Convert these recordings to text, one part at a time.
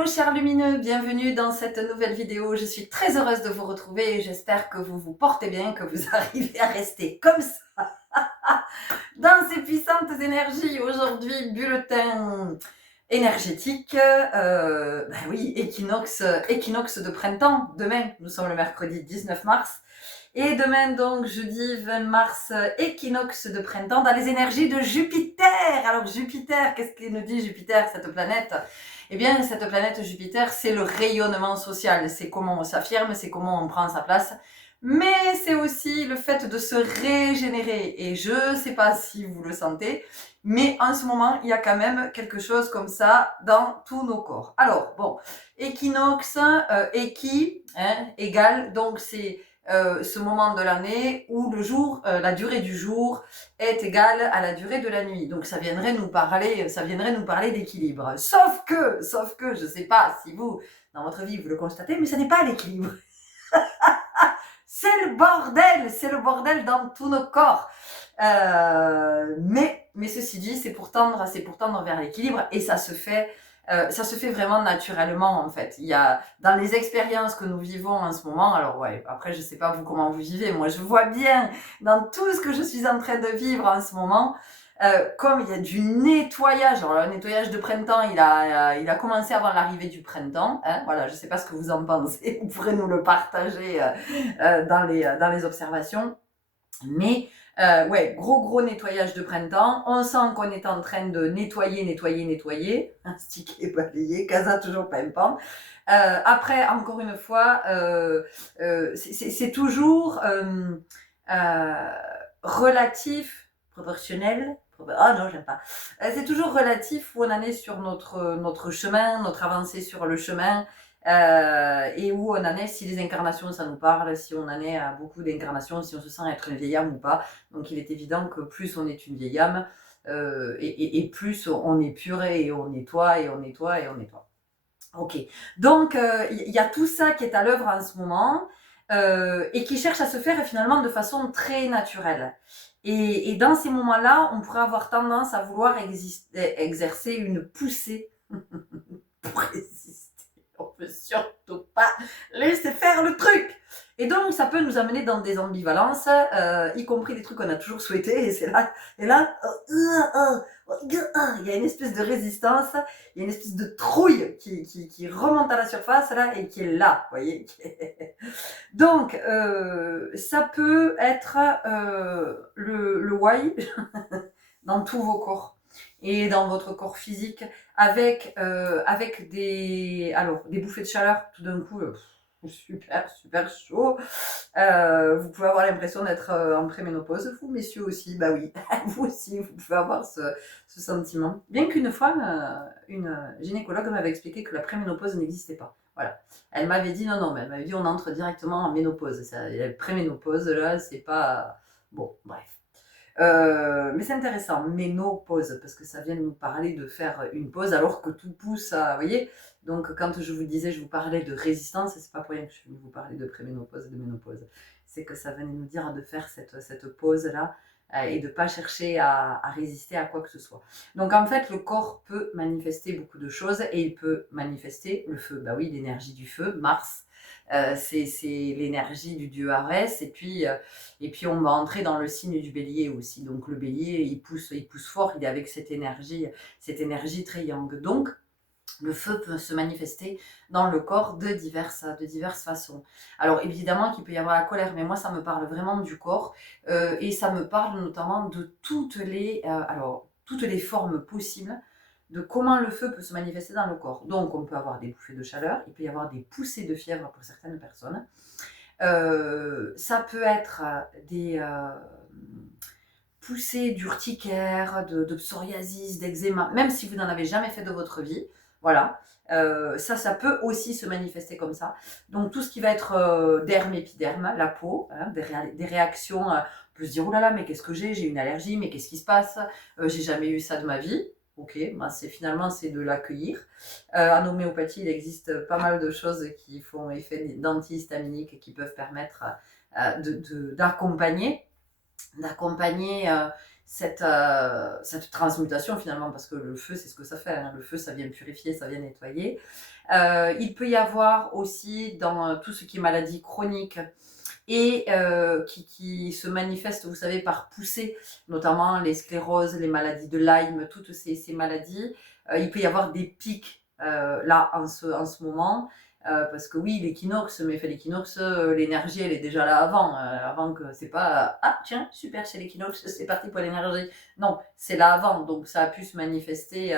Hello chers lumineux, bienvenue dans cette nouvelle vidéo. Je suis très heureuse de vous retrouver et j'espère que vous vous portez bien, que vous arrivez à rester comme ça dans ces puissantes énergies. Aujourd'hui, bulletin énergétique, oui, équinoxe de printemps. Demain, nous sommes le mercredi 19 mars. Et demain, donc, jeudi 20 mars, équinoxe de printemps dans les énergies de Jupiter. Alors, Jupiter, qu'est-ce qu'il nous dit Jupiter, cette planète? Eh bien, cette planète Jupiter, c'est le rayonnement social. C'est comment on s'affirme, c'est comment on prend sa place. Mais c'est aussi le fait de se régénérer. Et je sais pas si vous le sentez, mais en ce moment, il y a quand même quelque chose comme ça dans tous nos corps. Alors, bon, équinoxe, égal, donc c'est ce moment de l'année où le jour, la durée du jour est égale à la durée de la nuit. Donc ça viendrait nous parler d'équilibre. Sauf que, je sais pas si vous, dans votre vie, vous le constatez, mais ce n'est pas l'équilibre. C'est le bordel dans tous nos corps. Mais ceci dit, c'est pour tendre vers l'équilibre et ça se fait vraiment naturellement en fait. Il y a dans les expériences que nous vivons en ce moment, alors ouais, après je sais pas vous comment vous vivez, moi je vois bien dans tout ce que je suis en train de vivre en ce moment, comme il y a du nettoyage. Alors le nettoyage de printemps, il a commencé avant l'arrivée du printemps, hein, voilà, je sais pas ce que vous en pensez, vous pourrez nous le partager dans les observations. Mais ouais, gros nettoyage de printemps. On sent qu'on est en train de nettoyer. Sticker, balayer, casa toujours pimpant. Après, encore une fois, c'est toujours relatif, proportionnel. Ah non, j'aime pas. C'est toujours relatif où on en est sur notre chemin, notre avancée sur le chemin. Et où on en est, si les incarnations ça nous parle, si on en est à beaucoup d'incarnations, si on se sent être une vieille âme ou pas. Donc il est évident que plus on est une vieille âme, et plus on est puré et on nettoie. Ok, donc y a tout ça qui est à l'œuvre en ce moment et qui cherche à se faire finalement de façon très naturelle. Et dans ces moments-là, on pourrait avoir tendance à vouloir exercer une poussée pour résister. On peut surtout pas laisser faire le truc. Et donc, ça peut nous amener dans des ambivalences, y compris des trucs qu'on a toujours souhaités. Et c'est là, il y a une espèce de résistance, il y a une espèce de trouille qui remonte à la surface là et qui est là, vous voyez. Donc, ça peut être le why dans tous vos corps et dans votre corps physique avec des bouffées de chaleur tout d'un coup, super chaud. Vous pouvez avoir l'impression d'être en préménopause, vous messieurs aussi, bah oui, vous aussi vous pouvez avoir ce sentiment. Bien qu'une fois une gynécologue m'avait expliqué que la préménopause n'existait pas. Voilà, elle m'avait dit non, mais elle m'avait dit on entre directement en ménopause. La préménopause là, c'est pas bon, bref. Mais c'est intéressant, ménopause, parce que ça vient de nous parler de faire une pause alors que tout pousse à, vous voyez. Donc quand je vous disais, je vous parlais de résistance, c'est pas pour rien que je vais vous parler de préménopause et de ménopause. C'est que ça venait nous dire de faire cette pause-là et de pas chercher à résister à quoi que ce soit. Donc en fait, le corps peut manifester beaucoup de choses et il peut manifester le feu. Bah oui, l'énergie du feu, Mars, c'est l'énergie du dieu Arès, et puis on va entrer dans le signe du bélier aussi. Donc le bélier, il pousse fort, il est avec cette énergie très yang. Donc le feu peut se manifester dans le corps de diverses façons. Alors évidemment qu'il peut y avoir la colère, mais moi ça me parle vraiment du corps, et ça me parle notamment de toutes les formes possibles de comment le feu peut se manifester dans le corps. Donc on peut avoir des bouffées de chaleur, il peut y avoir des poussées de fièvre pour certaines personnes. Ça peut être des poussées d'urticaire, de psoriasis, d'eczéma, même si vous n'en avez jamais fait de votre vie. Voilà, ça peut aussi se manifester comme ça. Donc tout ce qui va être derme, épiderme, la peau, hein, des réactions, on peut se dire oh là là, mais qu'est-ce que j'ai une allergie, mais qu'est-ce qui se passe, j'ai jamais eu ça de ma vie. Ok, ben c'est de l'accueillir. En homéopathie, il existe pas mal de choses qui font effet d'antihistaminique et qui peuvent permettre d'accompagner cette transmutation finalement, parce que le feu, c'est ce que ça fait, hein. Le feu, ça vient purifier, ça vient nettoyer. Il peut y avoir aussi dans tout ce qui est maladie chronique et qui se manifeste, vous savez, par poussée, notamment les scléroses, les maladies de Lyme, toutes ces maladies. Il peut y avoir des pics là en ce moment. Parce que oui, l'équinoxe, mais fait l'équinoxe, l'énergie, elle est déjà là avant que c'est pas ah tiens, super, c'est l'équinoxe, c'est parti pour l'énergie. Non, c'est là avant, donc ça a pu se manifester,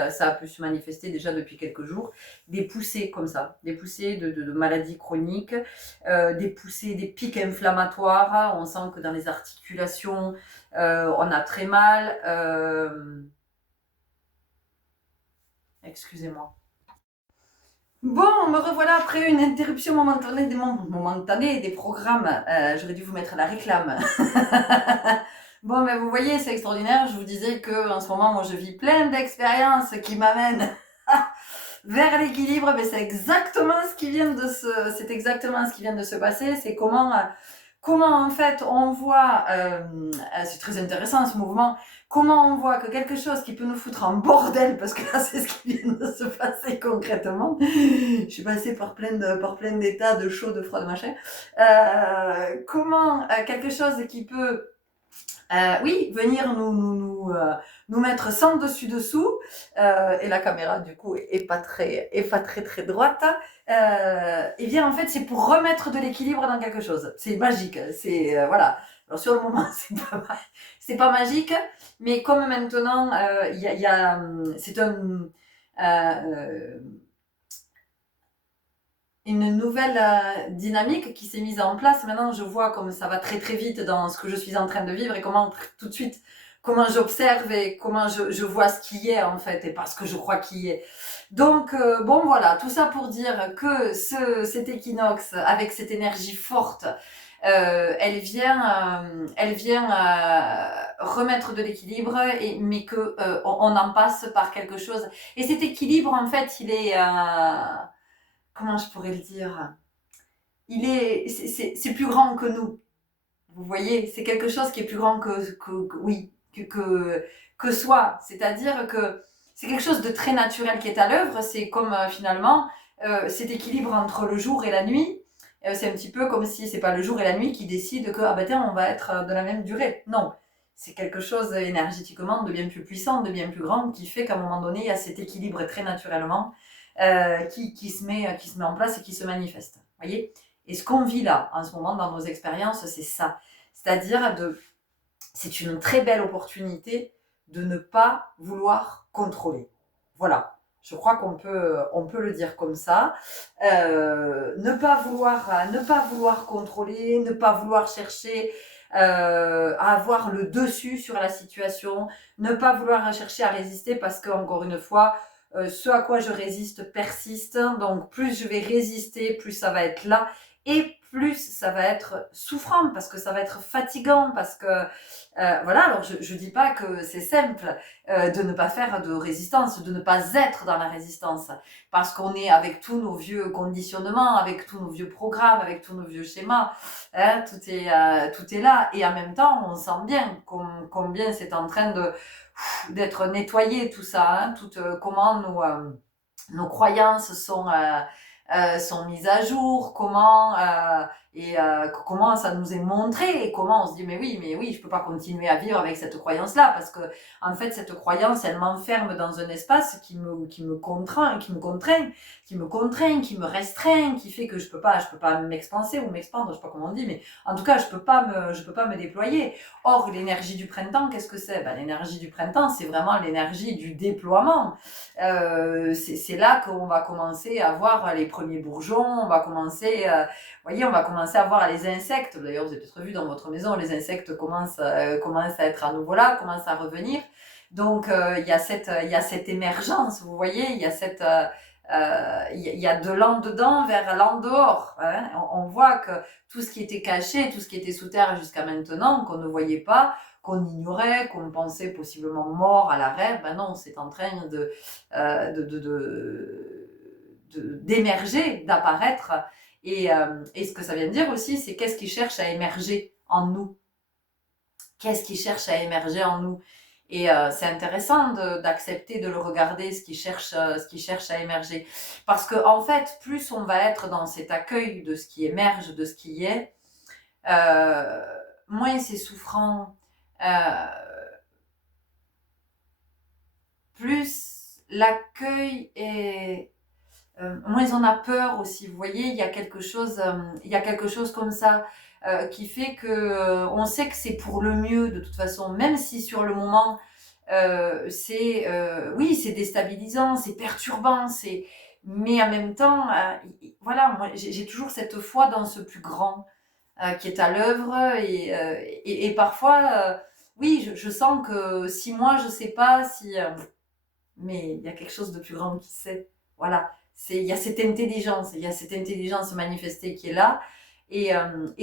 déjà depuis quelques jours, des poussées comme ça, des poussées de maladies chroniques, des poussées, des pics inflammatoires. On sent que dans les articulations, on a très mal. Excusez-moi. Bon, me revoilà après une interruption momentanée des programmes. J'aurais dû vous mettre la réclame. Bon, mais vous voyez, c'est extraordinaire. Je vous disais que en ce moment, moi, je vis plein d'expériences qui m'amènent vers l'équilibre. Mais c'est exactement ce qui vient de se passer. C'est comment en fait on voit, c'est très intéressant ce mouvement, comment on voit que quelque chose qui peut nous foutre en bordel, parce que là c'est ce qui vient de se passer concrètement, je suis passée par plein d'états de chaud, de froid, de machin, comment quelque chose qui peut oui, venir nous mettre sans dessus dessous, et la caméra du coup est pas très droite. Et bien en fait c'est pour remettre de l'équilibre dans quelque chose. C'est magique, c'est voilà. Alors sur le moment c'est pas magique, mais comme maintenant c'est une nouvelle dynamique qui s'est mise en place. Maintenant, je vois comme ça va très très vite dans ce que je suis en train de vivre et comment tout de suite, comment j'observe et comment je vois ce qui est en fait et pas ce que je crois qu'il y est. Donc bon voilà, tout ça pour dire que cet équinoxe avec cette énergie forte, elle vient remettre de l'équilibre, mais que on en passe par quelque chose. Et cet équilibre en fait, il est comment je pourrais le dire, c'est plus grand que nous. Vous voyez, c'est quelque chose qui est plus grand que soi. C'est-à-dire que c'est quelque chose de très naturel qui est à l'œuvre. C'est comme finalement cet équilibre entre le jour et la nuit. C'est un petit peu comme si c'est pas le jour et la nuit qui décident que ah ben tiens, on va être de la même durée. Non, c'est quelque chose énergétiquement de bien plus puissant, de bien plus grand, qui fait qu'à un moment donné, il y a cet équilibre très naturellement qui se met en place et qui se manifeste. Voyez. Et ce qu'on vit là, en ce moment, dans nos expériences, c'est ça. C'est-à-dire, c'est une très belle opportunité de ne pas vouloir contrôler. Voilà. Je crois qu'on peut le dire comme ça. Ne pas vouloir contrôler, ne pas vouloir chercher à avoir le dessus sur la situation, ne pas vouloir chercher à résister parce que, encore une fois, ce à quoi je résiste persiste. Donc, plus je vais résister, plus ça va être là. Et plus ça va être souffrant, parce que ça va être fatigant, parce que voilà, alors je dis pas que c'est simple de ne pas faire de résistance, de ne pas être dans la résistance, parce qu'on est avec tous nos vieux conditionnements, avec tous nos vieux programmes, avec tous nos vieux schémas, hein, tout est là, et en même temps on sent bien combien c'est en train d'être nettoyé tout ça, hein, comment nos croyances sont mises à jour, comment ça nous est montré et comment on se dit mais oui, je peux pas continuer à vivre avec cette croyance-là parce que en fait cette croyance elle m'enferme dans un espace qui me contraint, qui me restreint, qui fait que je peux pas m'expanser ou m'expandre, je sais pas comment on dit, mais en tout cas je peux pas me déployer. Or l'énergie du printemps, qu'est-ce que c'est? L'énergie du printemps, c'est vraiment l'énergie du déploiement. C'est là qu'on va commencer à voir les premiers bourgeons, on va commencer à voir les insectes. D'ailleurs, vous avez peut-être vu dans votre maison, les insectes commencent à être à nouveau là, commencent à revenir. Donc, il y a cette émergence, vous voyez, il y a de l'en dedans vers l'en dehors. Hein. On voit que tout ce qui était caché, tout ce qui était sous terre jusqu'à maintenant, qu'on ne voyait pas, qu'on ignorait, qu'on pensait possiblement mort à l'arrêt, non, c'est en train d'émerger, d'apparaître. Et ce que ça vient de dire aussi, c'est qu'est-ce qui cherche à émerger en nous? Qu'est-ce qui cherche à émerger en nous? Et c'est intéressant d'accepter de le regarder, ce qui cherche à émerger. Parce que en fait, plus on va être dans cet accueil de ce qui émerge, de ce qui est, euh, moins c'est souffrant, euh, plus l'accueil est... moins on a peur aussi, vous voyez, il y a quelque chose comme ça qui fait que on sait que c'est pour le mieux de toute façon, même si sur le moment oui, c'est déstabilisant, c'est perturbant, mais en même temps, voilà, moi j'ai toujours cette foi dans ce plus grand qui est à l'œuvre et parfois, oui, je sens que si moi je sais pas, mais il y a quelque chose de plus grand qui sait. Voilà, il y a il y a cette intelligence manifestée qui est là, et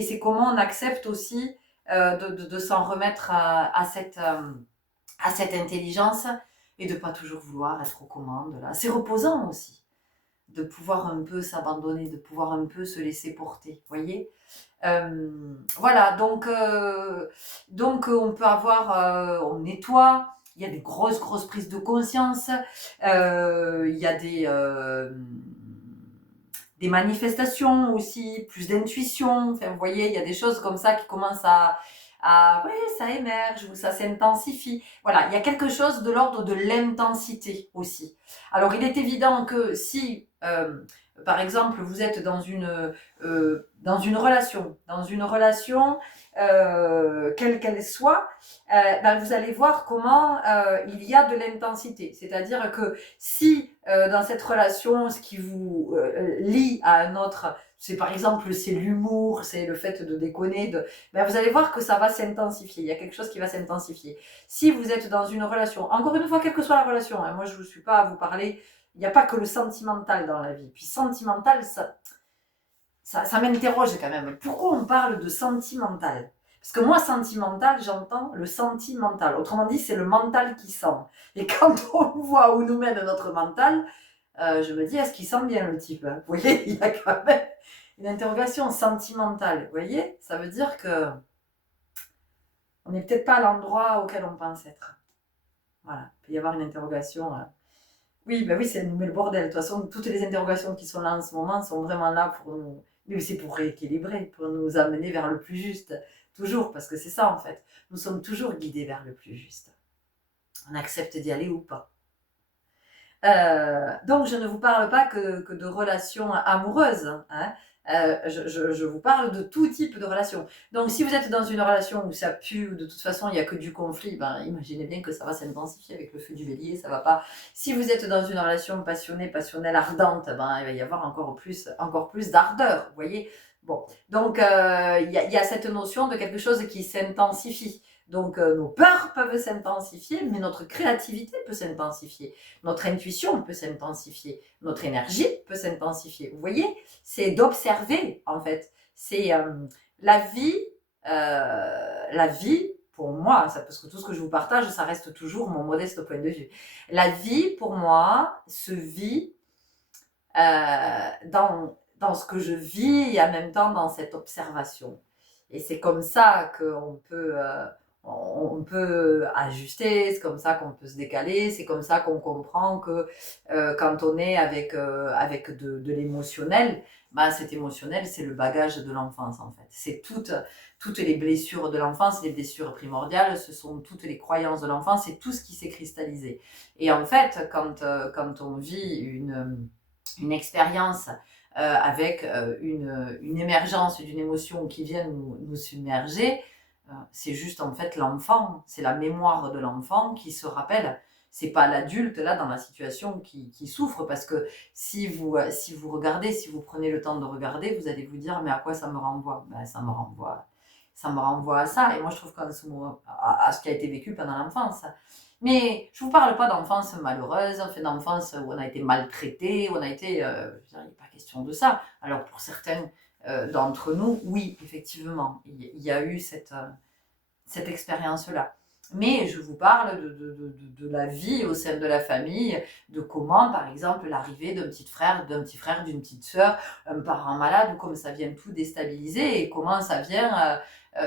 c'est comment on accepte aussi de s'en remettre à cette intelligence et de pas toujours vouloir être aux commandes là. C'est reposant aussi de pouvoir un peu s'abandonner, de pouvoir un peu se laisser porter, voyez. Voilà, donc on peut avoir, on nettoie, il y a des grosses prises de conscience, il y a des manifestations aussi, plus d'intuition, enfin, vous voyez, il y a des choses comme ça qui commencent ouais, ça émerge ou ça s'intensifie. Voilà, il y a quelque chose de l'ordre de l'intensité aussi. Alors, il est évident que si, par exemple, vous êtes dans une relation, quelle qu'elle soit, ben vous allez voir comment il y a de l'intensité. C'est-à-dire que si dans cette relation, ce qui vous lie à un autre, c'est par exemple c'est l'humour, c'est le fait de déconner, ben vous allez voir que ça va s'intensifier. Il y a quelque chose qui va s'intensifier. Si vous êtes dans une relation, encore une fois, quelle que soit la relation, hein, moi je ne suis pas à vous parler, il n'y a pas que le sentimental dans la vie. Puis sentimental, ça m'interroge quand même. Pourquoi on parle de sentimental? Parce que moi, sentimental, j'entends le sentimental. Autrement dit, c'est le mental qui sent. Et quand on voit où nous mène notre mental, je me dis, est-ce qu'il sent bien le type? Vous voyez, il y a quand même une interrogation sentimentale. Vous voyez, ça veut dire que on n'est peut-être pas à l'endroit auquel on pense être. Voilà, il peut y avoir une interrogation. Oui, ben oui, ça nous met le bordel. De toute façon, toutes les interrogations qui sont là en ce moment sont vraiment là pour nous. Mais c'est pour rééquilibrer, pour nous amener vers le plus juste. Toujours, parce que c'est ça en fait. Nous sommes toujours guidés vers le plus juste. On accepte d'y aller ou pas. Donc, je ne vous parle pas que de relations amoureuses. Hein. Je vous parle de tout type de relations. Donc, si vous êtes dans une relation où ça pue, où de toute façon il n'y a que du conflit, ben, imaginez bien que ça va s'intensifier avec le feu du bélier, ça va pas. Si vous êtes dans une relation passionnée, passionnelle, ardente, ben, il va y avoir encore plus d'ardeur, vous voyez. Bon, donc il y a cette notion de quelque chose qui s'intensifie. Donc nos peurs peuvent s'intensifier, mais notre créativité peut s'intensifier, notre intuition peut s'intensifier, notre énergie peut s'intensifier. Vous voyez, c'est d'observer en fait. C'est la vie, pour moi, parce que tout ce que je vous partage, ça reste toujours mon modeste point de vue. La vie pour moi se vit dans ce que je vis et en même temps dans cette observation. Et c'est comme ça on peut ajuster, c'est comme ça qu'on peut se décaler, c'est comme ça qu'on comprend que quand on est avec de l'émotionnel, bah, cet émotionnel, c'est le bagage de l'enfance en fait. C'est toutes les blessures de l'enfance, les blessures primordiales, ce sont toutes les croyances de l'enfance, c'est tout ce qui s'est cristallisé. Et en fait, quand on vit une expérience avec une émergence d'une émotion qui vient nous submerger, c'est juste en fait l'enfant, c'est la mémoire de l'enfant qui se rappelle. C'est pas l'adulte là dans la situation qui souffre, parce que si vous regardez, si vous prenez le temps de regarder, vous allez vous dire mais à quoi ça me renvoie? Ben, ça me renvoie à ça. Et moi je trouve qu'en ce moment, à ce qui a été vécu pendant l'enfance. Mais je ne vous parle pas d'enfance malheureuse, enfin d'enfance où on a été maltraité, où on a été... il n'est pas question de ça. Alors pour certains d'entre nous, oui, effectivement, il y a eu cette expérience-là. Mais je vous parle de la vie au sein de la famille, de comment, par exemple, l'arrivée d'un petit frère, d'une petite sœur, un parent malade, comme ça vient tout déstabiliser et comment ça vient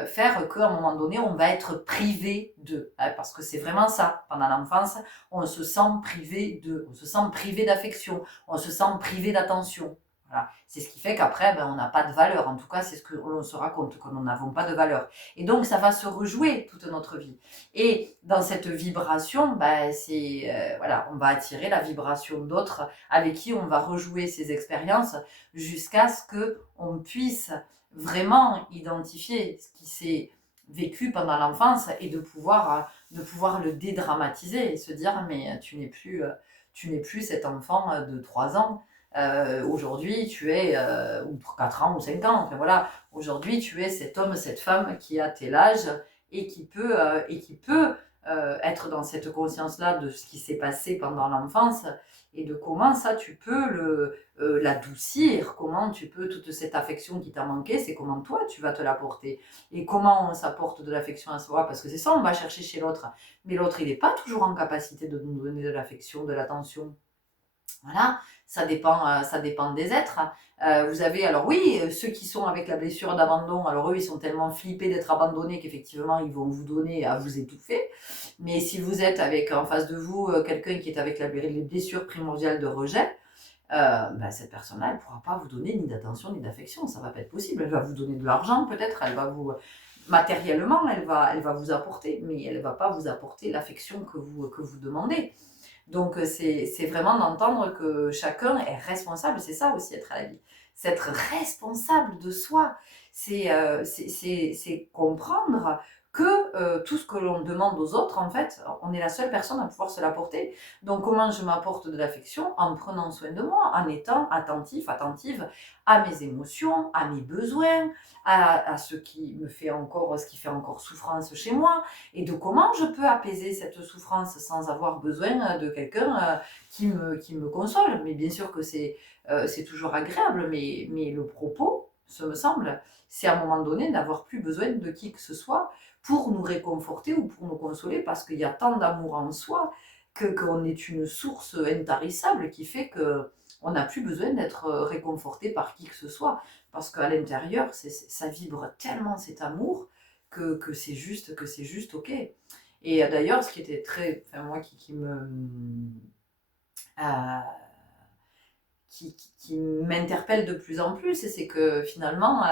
faire qu'à un moment donné, on va être privé d'eux. Hein, parce que c'est vraiment ça. Pendant l'enfance, on se sent privé d'eux, on se sent privé d'affection, on se sent privé d'attention. Voilà. C'est ce qui fait qu'après, ben, on n'a pas de valeur. En tout cas, c'est ce que l'on se raconte, que nous n'avons pas de valeur. Et donc, ça va se rejouer toute notre vie. Et dans cette vibration, ben, voilà, on va attirer la vibration d'autres avec qui on va rejouer ces expériences jusqu'à ce qu'on puisse vraiment identifier ce qui s'est vécu pendant l'enfance et de pouvoir le dédramatiser et se dire mais tu n'es plus cet enfant de 3 ans. Aujourd'hui, tu es, ou 4 ans ou 5 ans, enfin voilà, aujourd'hui, tu es cet homme, cette femme qui a tel âge et qui peut être dans cette conscience-là de ce qui s'est passé pendant l'enfance et de comment ça, tu peux l'adoucir, comment tu peux, toute cette affection qui t'a manqué, c'est comment toi, tu vas te l'apporter. Et comment on s'apporte de l'affection à soi, parce que c'est ça, on va chercher chez l'autre. Mais l'autre, il n'est pas toujours en capacité de nous donner de l'affection, de l'attention. Voilà, ça dépend des êtres. Vous avez, alors oui, ceux qui sont avec la blessure d'abandon, alors eux, ils sont tellement flippés d'être abandonnés qu'effectivement, ils vont vous donner à vous étouffer. Mais si vous êtes avec en face de vous quelqu'un qui est avec les blessures primordiales de rejet, ben, cette personne-là, elle ne pourra pas vous donner ni d'attention ni d'affection. Ça ne va pas être possible. Elle va vous donner de l'argent, peut-être, elle va vous... Matériellement, elle va vous apporter, mais elle ne va pas vous apporter l'affection que vous demandez. Donc, c'est vraiment d'entendre que chacun est responsable. C'est ça aussi, être à la vie. C'est être responsable de soi. C'est comprendre que tout ce que l'on demande aux autres, en fait, on est la seule personne à pouvoir se l'apporter. Donc, comment je m'apporte de l'affection? En prenant soin de moi, en étant attentive à mes émotions, à mes besoins, à ce qui fait encore souffrance chez moi, et de comment je peux apaiser cette souffrance sans avoir besoin de quelqu'un qui me console. Mais bien sûr que c'est toujours agréable, mais le propos, ce me semble, c'est à un moment donné d'avoir plus besoin de qui que ce soit pour nous réconforter ou pour nous consoler, parce qu'il y a tant d'amour en soi qu'on est une source intarissable qui fait que on n'a plus besoin d'être réconforté par qui que ce soit, parce qu'à l'intérieur, ça vibre tellement cet amour que c'est juste ok. Et d'ailleurs, ce qui était très, enfin moi qui me euh, qui m'interpelle de plus en plus, c'est que finalement,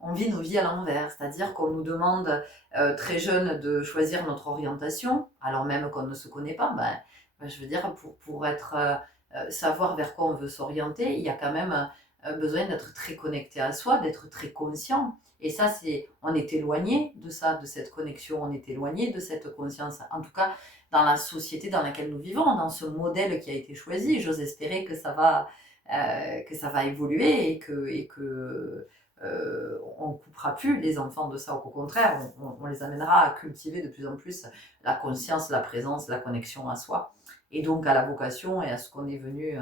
on vit nos vies à l'envers. C'est-à-dire qu'on nous demande très jeune de choisir notre orientation, alors même qu'on ne se connaît pas. Je veux dire, pour savoir vers quoi on veut s'orienter, il y a quand même besoin d'être très connecté à soi, d'être très conscient. Et ça, on est éloigné de ça, de cette connexion, on est éloigné de cette conscience. En tout cas, dans la société dans laquelle nous vivons, dans ce modèle qui a été choisi, j'ose espérer que ça va évoluer et que on coupera plus les enfants de ça. Au contraire, on les amènera à cultiver de plus en plus la conscience, la présence, la connexion à soi, et donc à la vocation et à ce qu'on est venu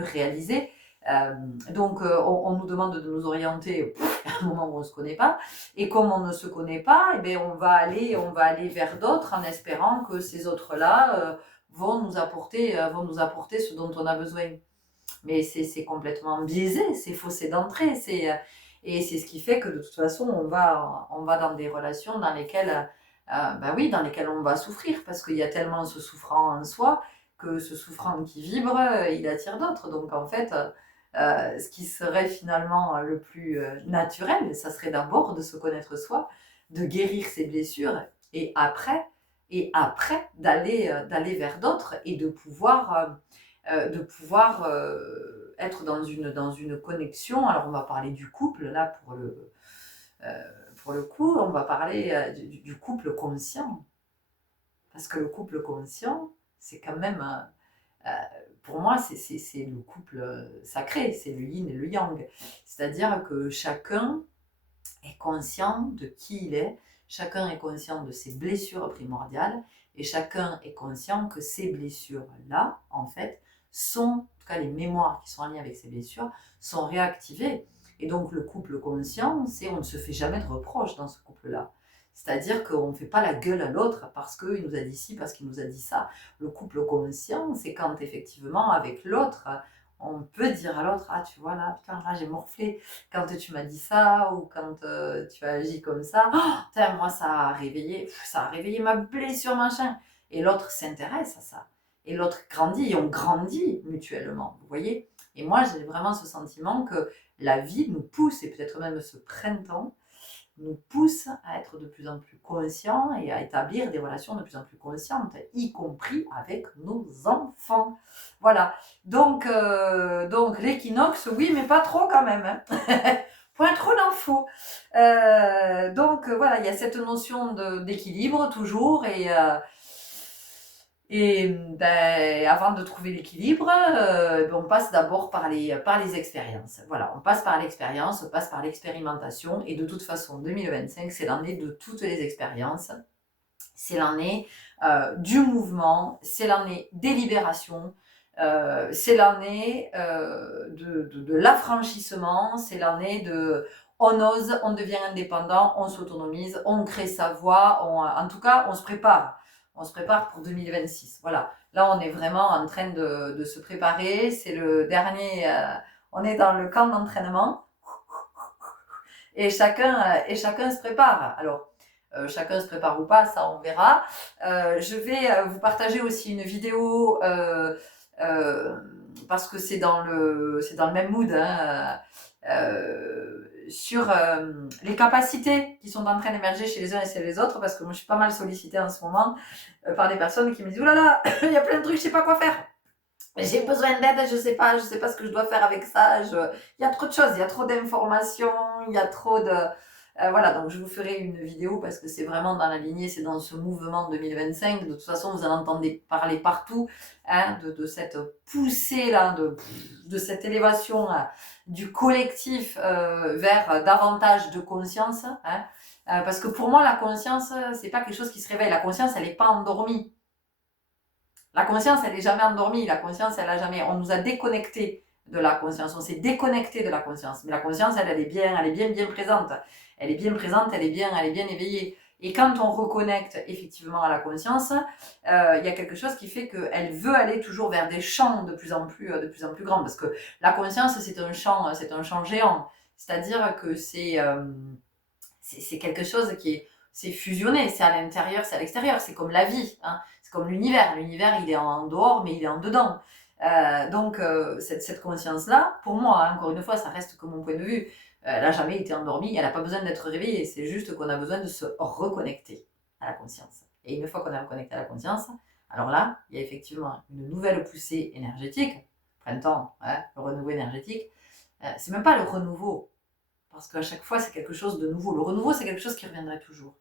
réaliser. On nous demande de nous orienter à un moment où on ne se connaît pas, et comme on ne se connaît pas, eh bien, on va aller vers d'autres en espérant que ces autres-là vont nous apporter ce dont on a besoin. Mais c'est complètement biaisé, c'est faussé d'entrée, et c'est ce qui fait que de toute façon on va dans des relations dans lesquelles dans lesquelles on va souffrir, parce qu'il y a tellement ce souffrant en soi que ce souffrant qui vibre, il attire d'autres. Donc en fait, ce qui serait finalement le plus naturel, ça serait d'abord de se connaître soi, de guérir ses blessures, et après d'aller vers d'autres et de pouvoir être dans une connexion. Alors on va parler du couple là pour le coup, on va parler du couple conscient, parce que le couple conscient, c'est quand même pour moi c'est le couple sacré, c'est le yin et le yang, c'est-à-dire que chacun est conscient de qui il est, chacun est conscient de ses blessures primordiales, et chacun est conscient que ces blessures-là, en fait, en tout cas les mémoires qui sont en lien avec ces blessures, sont réactivées. Et donc le couple conscient, on ne se fait jamais de reproches dans ce couple-là. C'est-à-dire qu'on ne fait pas la gueule à l'autre parce qu'il nous a dit ci, parce qu'il nous a dit ça. Le couple conscient, c'est quand effectivement, avec l'autre, on peut dire à l'autre, ah tu vois là, putain, là j'ai morflé quand tu m'as dit ça, ou quand tu as agi comme ça. Oh, putain, moi ça a réveillé ma blessure, machin. Et l'autre s'intéresse à ça. Et l'autre grandit, et on grandit mutuellement, vous voyez. Et moi, j'ai vraiment ce sentiment que la vie nous pousse, et peut-être même ce printemps, nous pousse à être de plus en plus conscients et à établir des relations de plus en plus conscientes, y compris avec nos enfants. Voilà. Donc l'équinoxe, oui, mais pas trop quand même. Hein. Point trop d'infos. Voilà, il y a cette notion d'équilibre toujours et ben, avant de trouver l'équilibre, on passe d'abord par les expériences. Voilà, on passe par l'expérience, on passe par l'expérimentation. Et de toute façon, 2025, c'est l'année de toutes les expériences. C'est l'année du mouvement, c'est l'année des libérations, c'est l'année de l'affranchissement, c'est l'année de on ose, on devient indépendant, on s'autonomise, on crée sa voie, en tout cas, on se prépare. On se prépare pour 2026. Voilà. Là, on est vraiment en train de se préparer. C'est le dernier. On est dans le camp d'entraînement et chacun se prépare. Alors, chacun se prépare ou pas, ça on verra. Je vais vous partager aussi une vidéo parce que c'est dans le même mood. Hein, sur les capacités qui sont en train d'émerger chez les uns et chez les autres, parce que moi je suis pas mal sollicitée en ce moment par des personnes qui me disent oh là là, il y a plein de trucs, je sais pas quoi faire. J'ai besoin d'aide, je sais pas ce que je dois faire avec ça. Il y a trop de choses, il y a trop d'informations, il y a trop de voilà, donc je vous ferai une vidéo parce que c'est vraiment dans la lignée, c'est dans ce mouvement 2025. De toute façon, vous en entendez parler partout, hein, de cette poussée là, de cette élévation là, du collectif vers davantage de conscience. Hein, parce que pour moi, la conscience, c'est pas quelque chose qui se réveille. La conscience, elle n'est pas endormie. La conscience, elle n'est jamais endormie. La conscience, elle a jamais. On nous a déconnectés de la conscience. On s'est déconnecté de la conscience. Mais la conscience, elle est bien présente. Elle est bien présente, elle est bien éveillée. Et quand on reconnecte effectivement à la conscience, il y a quelque chose qui fait qu'elle veut aller toujours vers des champs de plus en plus grands. Parce que la conscience, c'est un champ géant. C'est-à-dire que c'est quelque chose c'est fusionné, c'est à l'intérieur, c'est à l'extérieur, c'est comme la vie, hein. C'est comme l'univers. L'univers, il est en dehors, mais il est en dedans. Cette conscience-là, pour moi, hein, encore une fois, ça reste que mon point de vue, elle n'a jamais été endormie, elle n'a pas besoin d'être réveillée, c'est juste qu'on a besoin de se reconnecter à la conscience. Et une fois qu'on est reconnecté à la conscience, alors là, il y a effectivement une nouvelle poussée énergétique, printemps, hein, le renouveau énergétique. C'est même pas le renouveau, parce qu'à chaque fois, c'est quelque chose de nouveau. Le renouveau, c'est quelque chose qui reviendrait toujours.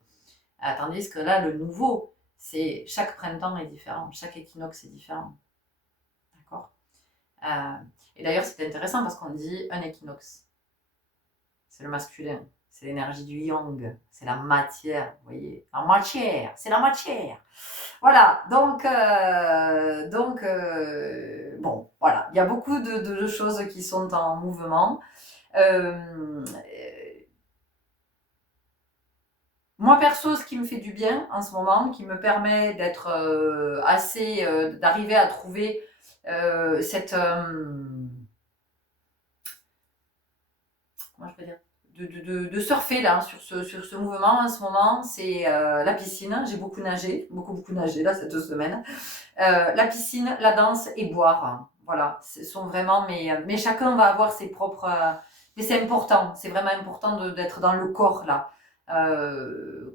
Tandis que là, le nouveau, c'est chaque printemps est différent, chaque équinoxe est différent. D'accord. Et d'ailleurs, c'est intéressant parce qu'on dit un équinoxe. C'est le masculin, c'est l'énergie du yang, c'est la matière, vous voyez. La matière, c'est la matière. Voilà, bon, voilà, il y a beaucoup de choses qui sont en mouvement. Moi perso, ce qui me fait du bien en ce moment, qui me permet d'être d'arriver à trouver cette comment je peux dire, de surfer là sur ce mouvement en ce moment, c'est la piscine. J'ai beaucoup nagé là cette semaine. La piscine, la danse et boire. Voilà, ce sont vraiment mais chacun va avoir ses propres. Mais c'est important, c'est vraiment important d'être dans le corps là.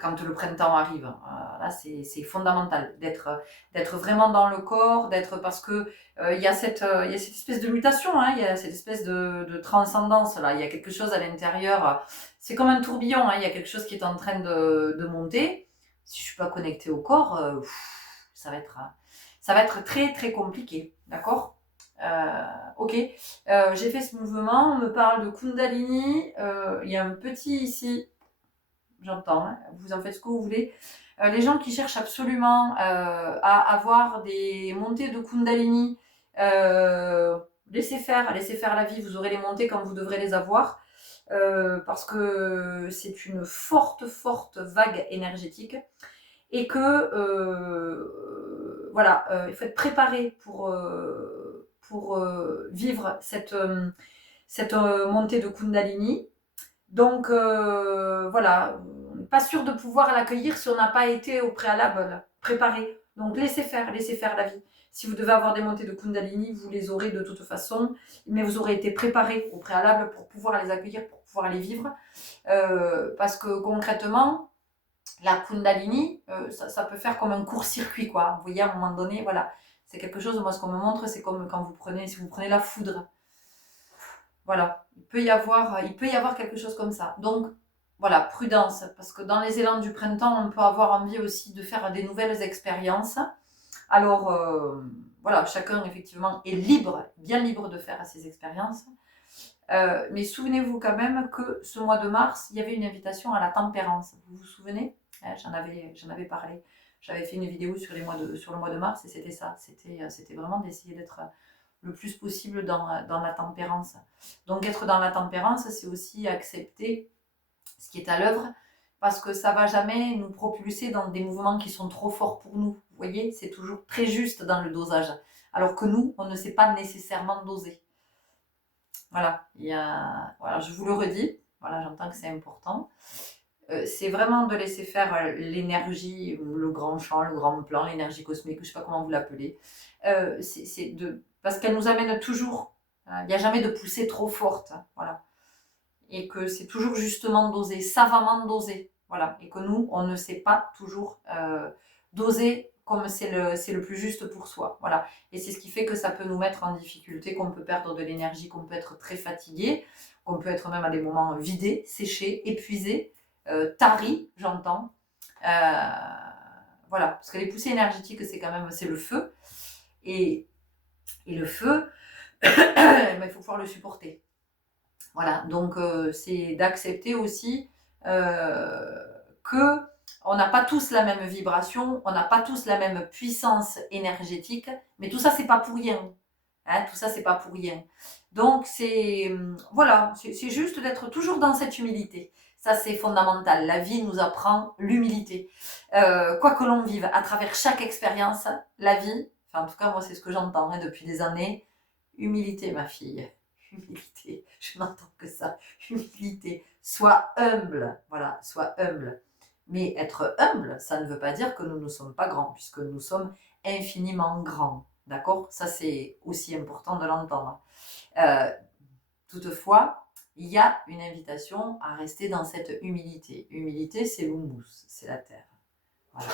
Quand le printemps arrive, là c'est fondamental d'être vraiment dans le corps, parce que il y a cette espèce de mutation, hein, il y a cette espèce de transcendance là, il y a quelque chose à l'intérieur, c'est comme un tourbillon, hein, il y a quelque chose qui est en train de monter. Si je suis pas connectée au corps, ça va être très très compliqué, d'accord. Ok, j'ai fait ce mouvement, on me parle de Kundalini, il y a un petit ici, j'entends, hein, vous en faites ce que vous voulez. Les gens qui cherchent absolument à avoir des montées de Kundalini, laissez faire la vie, vous aurez les montées comme vous devrez les avoir. parce que c'est une forte, forte vague énergétique et que voilà, il faut être préparé pour vivre cette montée de Kundalini. Donc voilà, on n'est pas sûr de pouvoir l'accueillir si on n'a pas été au préalable préparé. Donc laissez faire la vie. Si vous devez avoir des montées de Kundalini, vous les aurez de toute façon, mais vous aurez été préparé au préalable pour pouvoir les accueillir, pour pouvoir les vivre. Parce que concrètement, la Kundalini, ça peut faire comme un court-circuit, quoi. Vous voyez, à un moment donné, voilà, c'est quelque chose, moi, ce qu'on me montre, c'est comme quand si vous prenez la foudre. Voilà, il peut y avoir quelque chose comme ça. Donc, voilà, prudence, parce que dans les élans du printemps, on peut avoir envie aussi de faire des nouvelles expériences. Alors, voilà, chacun, effectivement, est libre, bien libre de faire ces expériences. Mais souvenez-vous quand même que ce mois de mars, il y avait une invitation à la tempérance. Vous vous souvenez? J'en avais parlé. J'avais fait une vidéo sur le mois de mars et c'était ça. C'était vraiment d'essayer d'être le plus possible dans la tempérance. Donc être dans la tempérance, c'est aussi accepter ce qui est à l'œuvre parce que ça ne va jamais nous propulser dans des mouvements qui sont trop forts pour nous. Vous voyez, c'est toujours très juste dans le dosage. Alors que nous, on ne sait pas nécessairement doser. Voilà, voilà, je vous le redis, voilà, j'entends que c'est important. C'est vraiment de laisser faire l'énergie, le grand champ, le grand plan, l'énergie cosmique, je ne sais pas comment vous l'appelez. Parce qu'elle nous amène toujours, il n'y a jamais de poussée trop forte, voilà. Et que c'est toujours justement dosé, savamment dosé, voilà. Et que nous, on ne sait pas toujours doser comme c'est le plus juste pour soi, voilà. Et c'est ce qui fait que ça peut nous mettre en difficulté, qu'on peut perdre de l'énergie, qu'on peut être très fatigué, qu'on peut être même à des moments vidé, séché, épuisé, tari, j'entends. Voilà, parce que les poussées énergétiques, c'est le feu. Et le feu, il faut pouvoir le supporter. Voilà, donc c'est d'accepter aussi que on n'a pas tous la même vibration, on n'a pas tous la même puissance énergétique, mais tout ça, c'est pas pour rien. Hein, tout ça, c'est pas pour rien. Donc, voilà, c'est juste d'être toujours dans cette humilité. Ça, c'est fondamental. La vie nous apprend l'humilité. Quoi que l'on vive, à travers chaque expérience, la vie, enfin, en tout cas, moi, c'est ce que j'entends depuis des années. Humilité, ma fille. Humilité. Je n'entends que ça. Humilité. Sois humble. Voilà, sois humble. Mais être humble, ça ne veut pas dire que nous ne sommes pas grands, puisque nous sommes infiniment grands. D'accord? Ça, c'est aussi important de l'entendre. Toutefois, il y a une invitation à rester dans cette humilité. Humilité, c'est l'humus, c'est la terre. Voilà,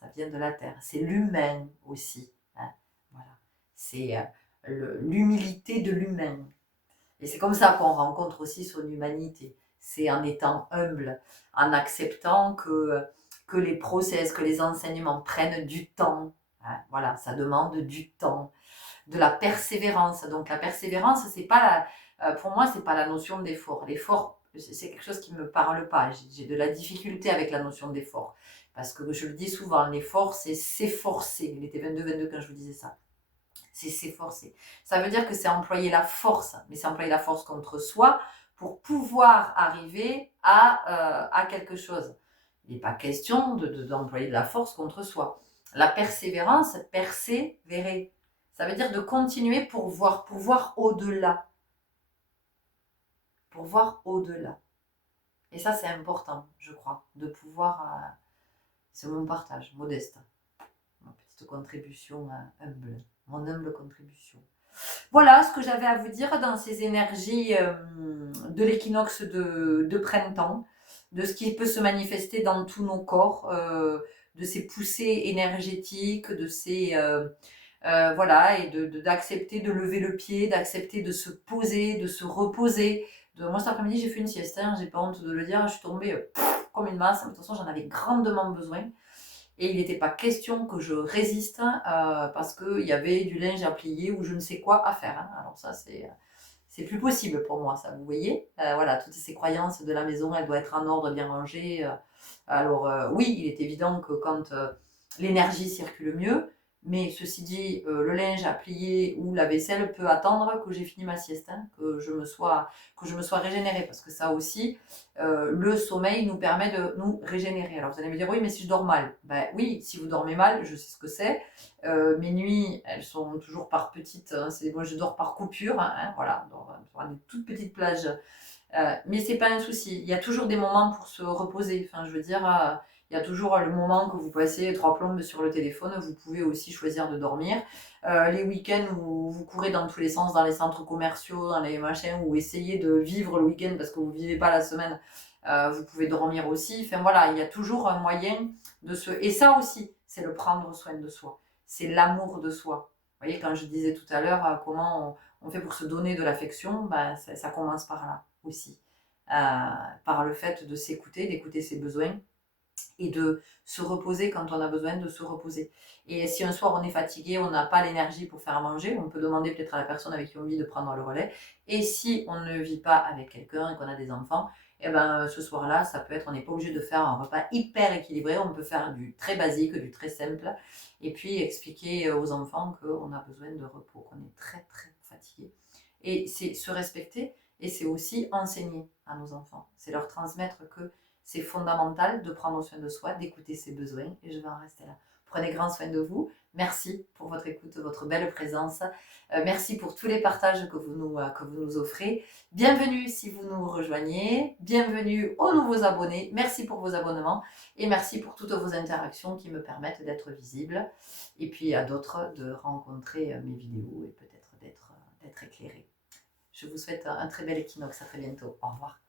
ça vient de la terre. C'est l'humain aussi. Hein? Voilà. C'est l'humilité de l'humain. Et c'est comme ça qu'on rencontre aussi son humanité. C'est en étant humble, en acceptant que les process, que les enseignements prennent du temps. Hein? Voilà, ça demande du temps, de la persévérance. Donc la persévérance, c'est pas pour moi, c'est pas la notion d'effort. L'effort, c'est quelque chose qui me parle pas. J'ai de la difficulté avec la notion d'effort. Parce que je le dis souvent, l'effort, c'est s'efforcer. Il était 22-22 quand je vous disais ça. C'est s'efforcer. Ça veut dire que c'est employer la force, mais c'est employer la force contre soi pour pouvoir arriver à quelque chose. Il n'est pas question d'employer de la force contre soi. La persévérance, persévérer. Ça veut dire de continuer pour voir au-delà. Pour voir au-delà. Et ça, c'est important, je crois, de pouvoir... c'est mon partage, modeste. Ma petite contribution humble. Mon humble contribution. Voilà ce que j'avais à vous dire dans ces énergies de l'équinoxe de printemps, de ce qui peut se manifester dans tous nos corps, de ces poussées énergétiques, de ces... voilà, et d'accepter de lever le pied, d'accepter de se poser, de se reposer. Moi, cet après-midi, j'ai fait une sieste, hein, j'ai pas honte de le dire, je suis tombée comme une masse. De toute façon, j'en avais grandement besoin. Et il n'était pas question que je résiste parce qu'il y avait du linge à plier ou je ne sais quoi à faire. Hein. Alors ça, c'est plus possible pour moi, ça, vous voyez. Voilà, toutes ces croyances de la maison, elle doit être en ordre, bien rangée. Alors oui, il est évident que quand l'énergie circule mieux, Mais ceci dit, le linge à plier ou la vaisselle peut attendre que j'ai fini ma sieste, hein, que je me sois régénérée. Parce que ça aussi, le sommeil nous permet de nous régénérer. Alors vous allez me dire, oui, mais si je dors mal. Ben oui, si vous dormez mal, je sais ce que c'est. Mes nuits, elles sont toujours par petites, hein, moi je dors par coupure, hein, voilà, dans des toutes petites plages. Mais c'est pas un souci. Il y a toujours des moments pour se reposer. Enfin, je veux dire, il y a toujours le moment que vous passez 3 plombes sur le téléphone. Vous pouvez aussi choisir de dormir. Les week-ends où vous courez dans tous les sens, dans les centres commerciaux, dans les machins, ou essayez de vivre le week-end parce que vous vivez pas la semaine, vous pouvez dormir aussi. Enfin voilà, il y a toujours un moyen de se... Et ça aussi, c'est le prendre soin de soi. C'est l'amour de soi. Vous voyez, quand je disais tout à l'heure comment on fait pour se donner de l'affection, ben, ça commence par là aussi. Par le fait de s'écouter, d'écouter ses besoins et de se reposer quand on a besoin de se reposer. Et si un soir on est fatigué, on n'a pas l'énergie pour faire à manger, on peut demander peut-être à la personne avec qui on vit de prendre le relais. Et si on ne vit pas avec quelqu'un et qu'on a des enfants, et ben ce soir-là, ça peut être, on n'est pas obligé de faire un repas hyper équilibré, on peut faire du très basique, du très simple, et puis expliquer aux enfants qu'on a besoin de repos, qu'on est très très fatigué. Et c'est se respecter, et c'est aussi enseigner à nos enfants. C'est leur transmettre que c'est fondamental de prendre soin de soi, d'écouter ses besoins, et je vais en rester là. Prenez grand soin de vous. Merci pour votre écoute, votre belle présence. Merci pour tous les partages que vous nous offrez. Bienvenue si vous nous rejoignez. Bienvenue aux nouveaux abonnés. Merci pour vos abonnements et merci pour toutes vos interactions qui me permettent d'être visible. Et puis à d'autres de rencontrer mes vidéos et peut-être d'être éclairés. Je vous souhaite un très bel équinoxe. À très bientôt. Au revoir.